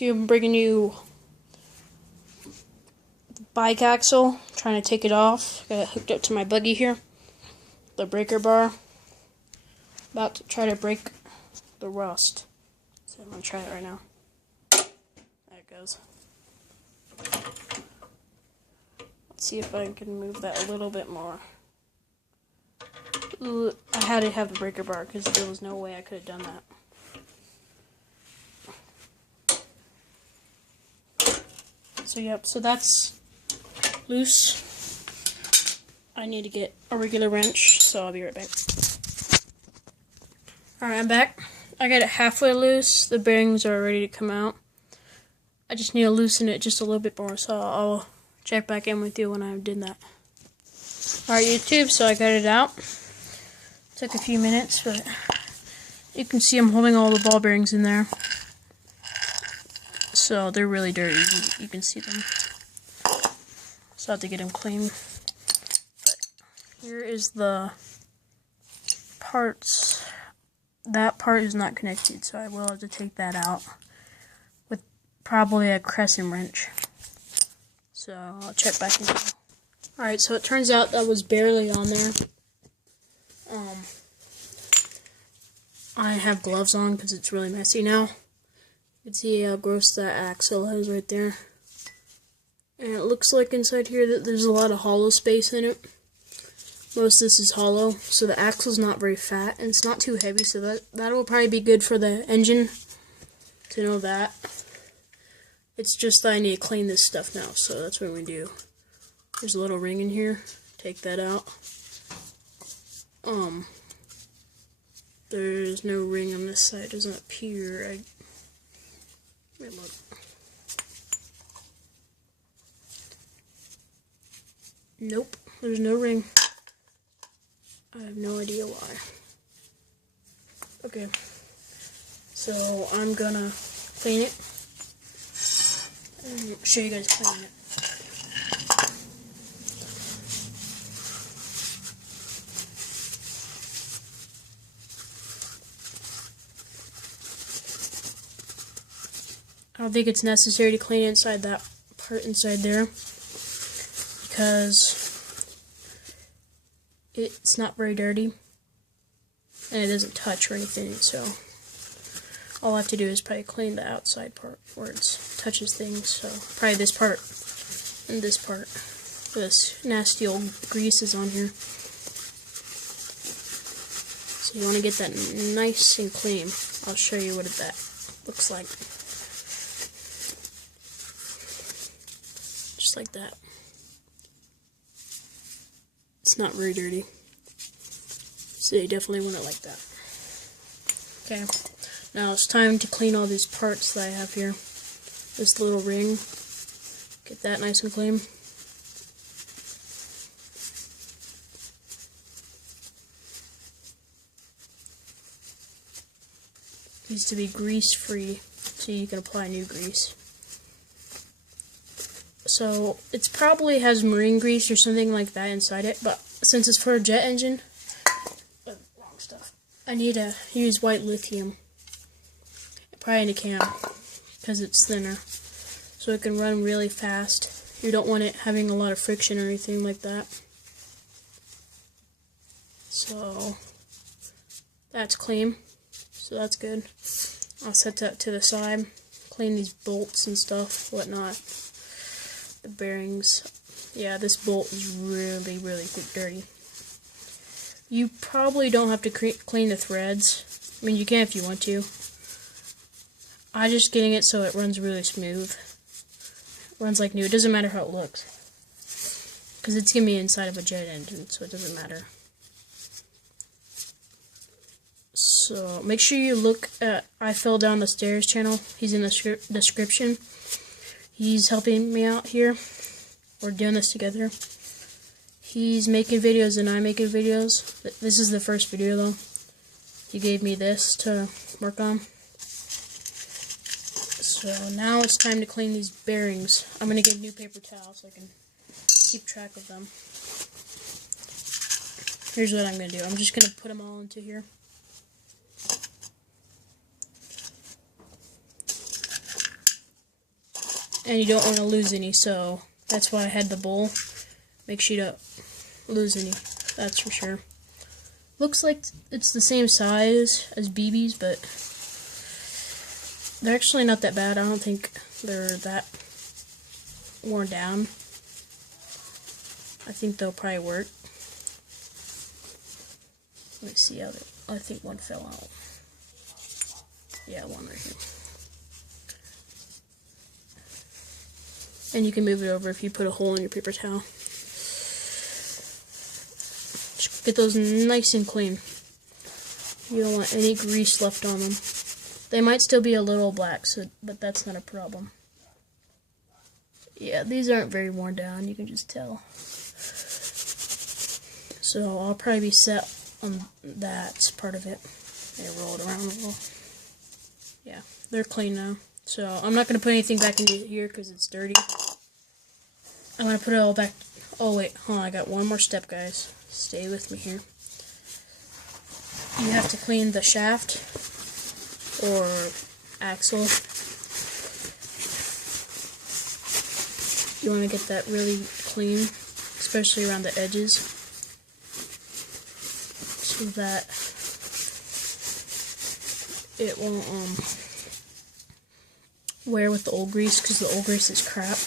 I'm bringing you the bike axle, trying to take it off. Got it hooked up to my buggy here. The breaker bar. About to try to break the rust. So I'm going to try it right now. There it goes. Let's see if I can move that a little bit more. Ooh, I had to have the breaker bar because there was no way I could have done that. So yep, so that's loose. I need to get a regular wrench, so I'll be right back. Alright, I'm back. I got it halfway loose. The bearings are ready to come out. I just need to loosen it just a little bit more, so I'll check back in with you when I did that. Alright, YouTube, so I got it out. Took a few minutes, but you can see I'm holding all the ball bearings in there. So they're really dirty. You can see them. So I have to get them clean. But here is the parts. That part is not connected, so I will have to take that out with probably a crescent wrench. So I'll check back in. Alright, so it turns out that was barely on there. I have gloves on because it's really messy now. You can see how gross that axle is right there. And it looks like inside here that there's a lot of hollow space in it. Most of this is hollow, so the axle's not very fat, and it's not too heavy, so that will probably be good for the engine to know that. It's just that I need to clean this stuff now, so that's what we do. There's a little ring in here. Take that out. There's no ring on this side. It doesn't appear. Wait, look. Nope, there's no ring. I have no idea why. Okay, so I'm gonna clean it and show you guys cleaning it. I don't think it's necessary to clean inside that part inside there because it's not very dirty and it doesn't touch or anything, so all I have to do is probably clean the outside part where it touches things. So probably this part and this part. This nasty old grease is on here. So you want to get that nice and clean. I'll show you what that looks like. Just like that. It's not very dirty. So you definitely want it like that. Okay. Now it's time to clean all these parts that I have here. This little ring. Get that nice and clean. Needs to be grease free so you can apply new grease. So it probably has marine grease or something like that inside it, but since it's for a jet engine, wrong stuff. I need to use white lithium, probably in a can, because it's thinner, so it can run really fast. You don't want it having a lot of friction or anything like that. So that's clean, so that's good. I'll set that to the side, clean these bolts and stuff, whatnot. The bearings, yeah, this bolt is really, really dirty. You probably don't have to clean the threads. I mean, you can if you want to. I'm just getting it so it runs really smooth. It runs like new. It doesn't matter how it looks, because it's gonna be inside of a jet engine, so it doesn't matter. So make sure you look at I Fell Down the Stairs channel. He's in the description. He's helping me out here. We're doing this together. He's making videos and I'm making videos. This is the first video though. He gave me this to work on. So now it's time to clean these bearings. I'm going to get a new paper towel so I can keep track of them. Here's what I'm going to do. I'm just going to put them all into here. and you don't want to lose any, so that's why I had the bowl. Make sure you don't lose any, that's for sure. Looks like it's the same size as BB's, but they're actually not that bad. I don't think they're that worn down. I think they'll probably work. Let me see how they, I think one fell out. Yeah, one right here. And you can move it over if you put a hole in your paper towel. Just get those nice and clean. You don't want any grease left on them. They might still be a little black, but that's not a problem. Yeah, these aren't very worn down, you can just tell. So I'll probably be set on that part of it. And roll it around a little. Yeah, they're clean now. So I'm not going to put anything back into here because it's dirty. I'm going to put it all back. Oh wait, hold on, I got one more step, guys. Stay with me here. You have to clean the shaft or axle. You want to get that really clean, especially around the edges, so that it won't wear with the old grease, because the old grease is crap.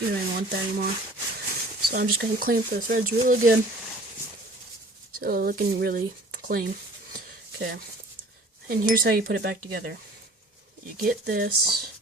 You don't even want that anymore. So I'm just going to clean up the threads really good, so they're looking really clean. Okay, and here's how you put it back together. You get this,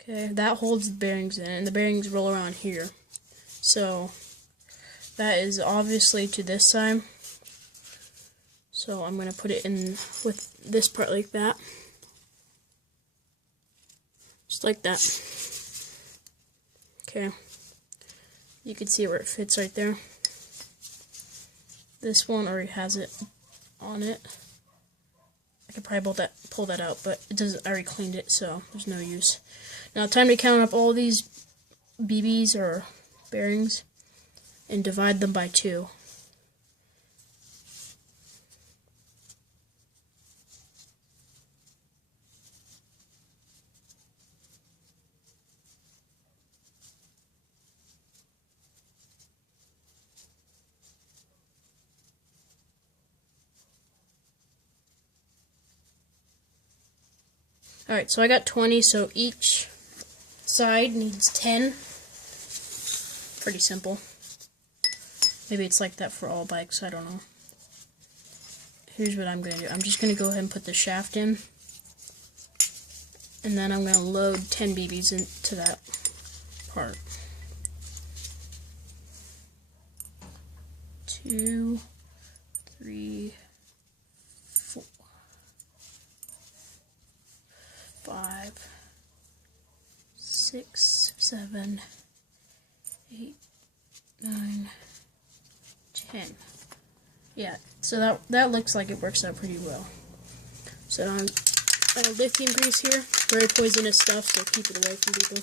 okay, that holds the bearings in, and the bearings roll around here. So that is obviously to this side. So I'm going to put it in with this part like that. Just like that. Okay. You can see where it fits right there. This one already has it on it. I could probably pull that out, but it doesn't. I already cleaned it, so there's no use. Now, time to count up all these BBs or bearings and divide them by 2. Alright, so I got 20, so each side needs 10. Pretty simple. Maybe it's like that for all bikes, I don't know. Here's what I'm going to do. I'm just going to go ahead and put the shaft in. And then I'm going to load 10 BBs into that part. 2, 3, 4, 5, 6, 7, 8, 9, 10. Yeah, so that looks like it works out pretty well. So I'm lithium grease here. Very poisonous stuff, so keep it away from people.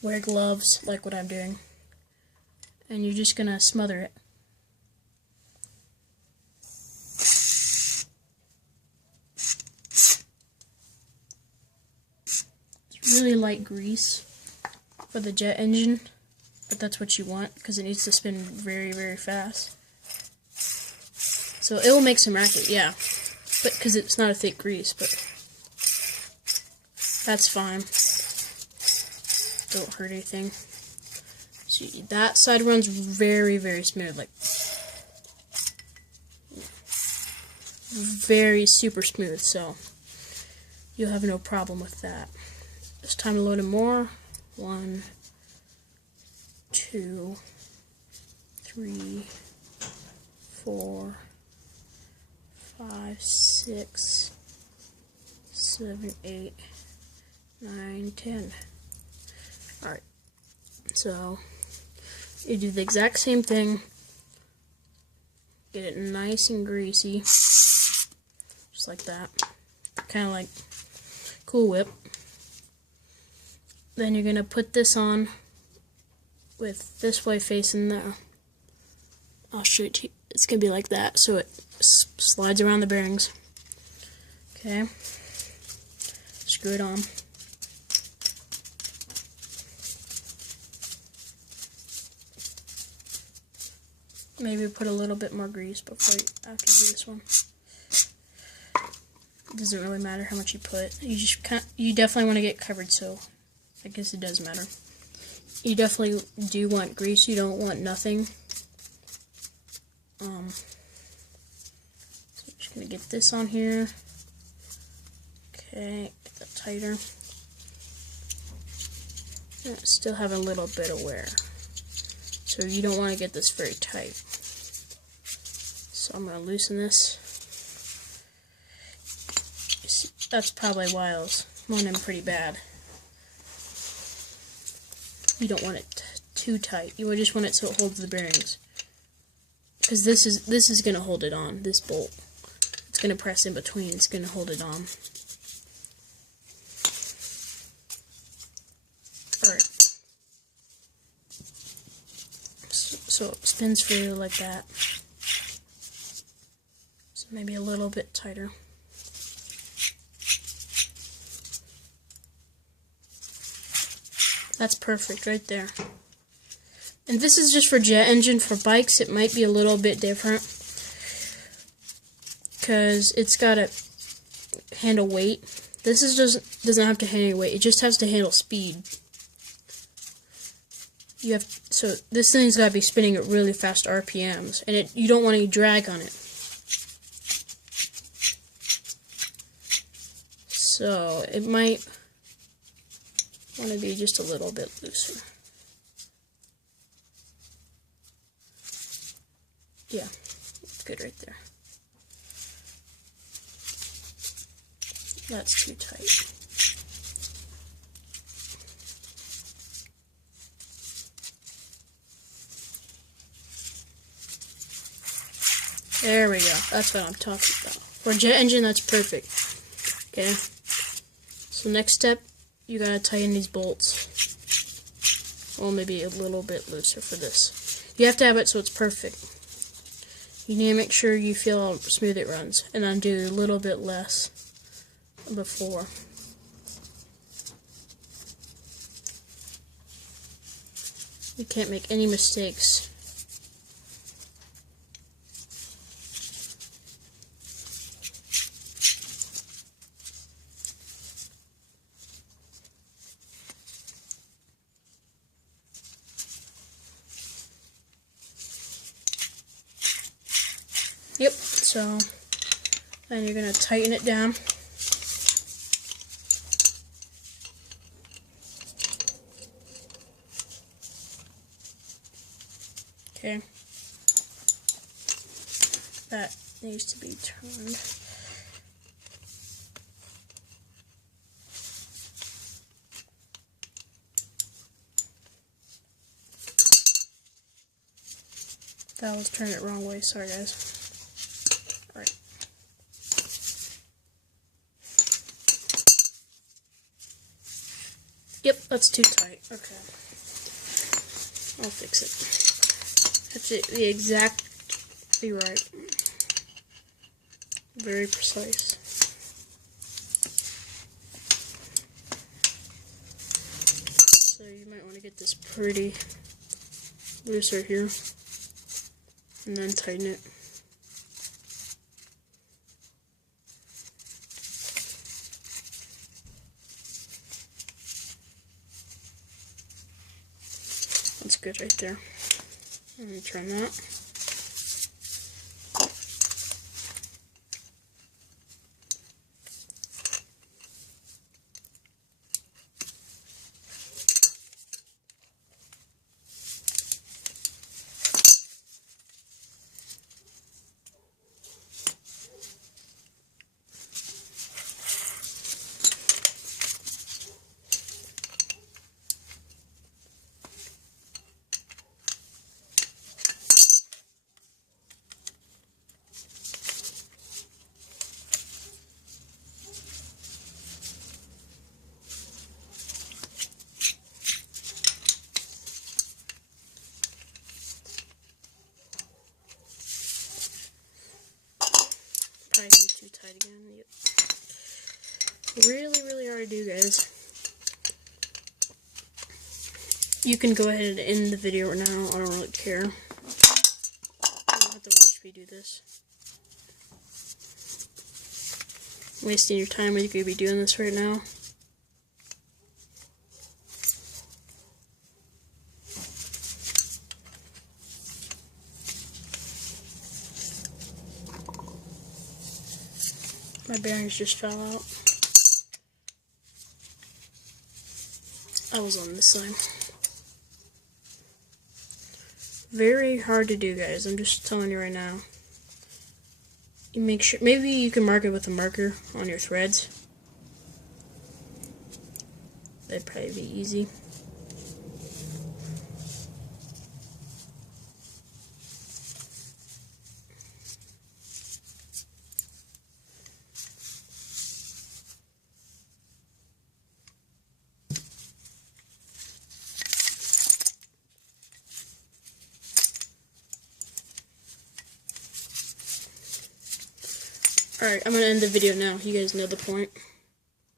Wear gloves, like what I'm doing. And you're just gonna smother it. It's really light grease for the jet engine, but that's what you want because it needs to spin very, very fast. So it will make some racket, yeah, but because it's not a thick grease, but that's fine. Don't hurt anything. See, that side runs very, very smooth, like very super smooth, so you'll have no problem with that. It's time to load in more. 1, 2, 3, 4, 5, 6, 7, 8, 9, 10. Alright, so you do the exact same thing. Get it nice and greasy, just like that. Kind of like Cool Whip. Then you're going to put this on with this way facing there. I'll show it to you. It's going to be like that, so it slides around the bearings. Okay. Screw it on. Maybe put a little bit more grease after you do this one. It doesn't really matter how much you put. You definitely want to get covered, so I guess it does matter. You definitely do want grease. You don't want nothing. So I'm just gonna get this on here. Okay, get that tighter. Still have a little bit of wear, so you don't want to get this very tight. So I'm gonna loosen this. See, that's probably why I was moaning pretty bad. You don't want it too tight. You just want it so it holds the bearings. Because this is gonna hold it on. This bolt, it's gonna press in between. It's gonna hold it on. Alright. So it spins freely like that. So maybe a little bit tighter. That's perfect right there. And this is just for jet engine. For bikes, it might be a little bit different, because it's got to handle weight. This is doesn't have to handle weight. It just has to handle speed. So this thing's got to be spinning at really fast RPMs, and you don't want any drag on it. So it might want to be just a little bit looser. Yeah, it's good right there. That's too tight. There we go. That's what I'm talking about. For a jet engine, that's perfect. Okay. So next step, you gotta tighten these bolts. Well, maybe a little bit looser for this. You have to have it so it's perfect. You need to make sure you feel how smooth it runs, and then do a little bit less before. You can't make any mistakes. Yep, so then you're going to tighten it down. Okay. That needs to be turned. That was turning it wrong way, sorry guys. Alright. Yep, that's too tight. Okay. I'll fix it. That's it, exactly right. Very precise. So you might want to get this pretty looser here, and then tighten it. That's good right there. Let me turn that. Probably too tight again. Yep. Really, really hard to do, guys. You can go ahead and end the video right now. I don't really care. You don't have to watch me do this. Wasting your time when you could be doing this right now. My bearings just fell out. I was on this side. Very hard to do, guys. I'm just telling you right now. You make sure, maybe you can mark it with a marker on your threads. That'd probably be easy. Alright, I'm gonna end the video now. You guys know the point.